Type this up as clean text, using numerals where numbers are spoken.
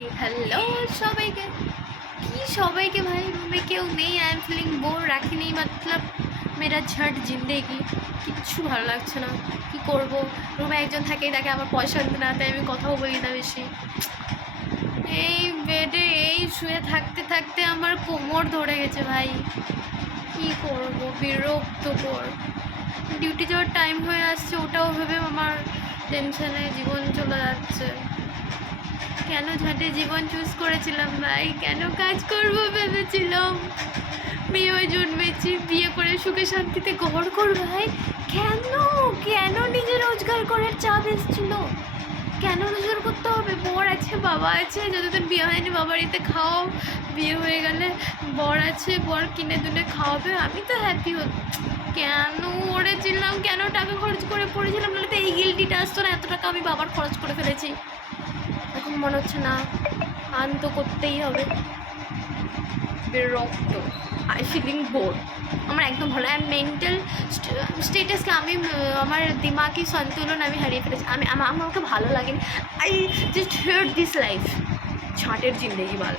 hello সবাইকে কি সবাইকে ভাই রুমে কেউ নেই আই এম ফিলিং বোর রাখিনি मतलब মেরা ঝট জিন্দেগি কিচ্ছু ভালো লাগছে না কি করব রুমে একজন থাকেই তাকে আমার পয়সা দিতে না তাই আমি কথাও বলি না বেশি এই বেডে এই শুয়ে থাকতে থাকতে আমার কোমর ধরে গেছে ভাই কি করব বিরক্তকর ডিউটি যাওয়ার টাইম হয়ে আসছে ওটাও ভেবে আমার টেনশনে জীবন চলে যাচ্ছে কেন ঝাঁটে জীবন চুজ করেছিলাম ভাই কেন কাজ করবো ভেবেছিলাম মেয়ে জন্মেছি বিয়ে করে সুখে শান্তিতে ঘর কর ভাই কেন কেন নিজে রোজগার করার চাপ এসেছিল কেন রোজগার করতে হবে বর আছে বাবা আছে যতদিন বিয়ে হয়নি বাবার এতে খাও বিয়ে হয়ে গেলে বর আছে বর কিনে দুনে খাওয়াবে আমি তো হ্যাপি কেন ওড়েছিলাম কেন টাকা খরচ করে পড়েছিলাম নাহলে তো এই গিল্টিটা আসতো না এত টাকা আমি বাবার খরচ করে ফেলেছি এখন মনে হচ্ছে না আন তো করতেই হবে বিরক্ত আই ফিলিং বোর আমার একদম ভালো আর মেন্টাল স্টেটাসকে আমি আমার দিমাগি সন্তুলন আমি হারিয়ে ফেলেছি আমাকে ভালো লাগেনি I just hate this life ছাঁটের জিন্দেগি বল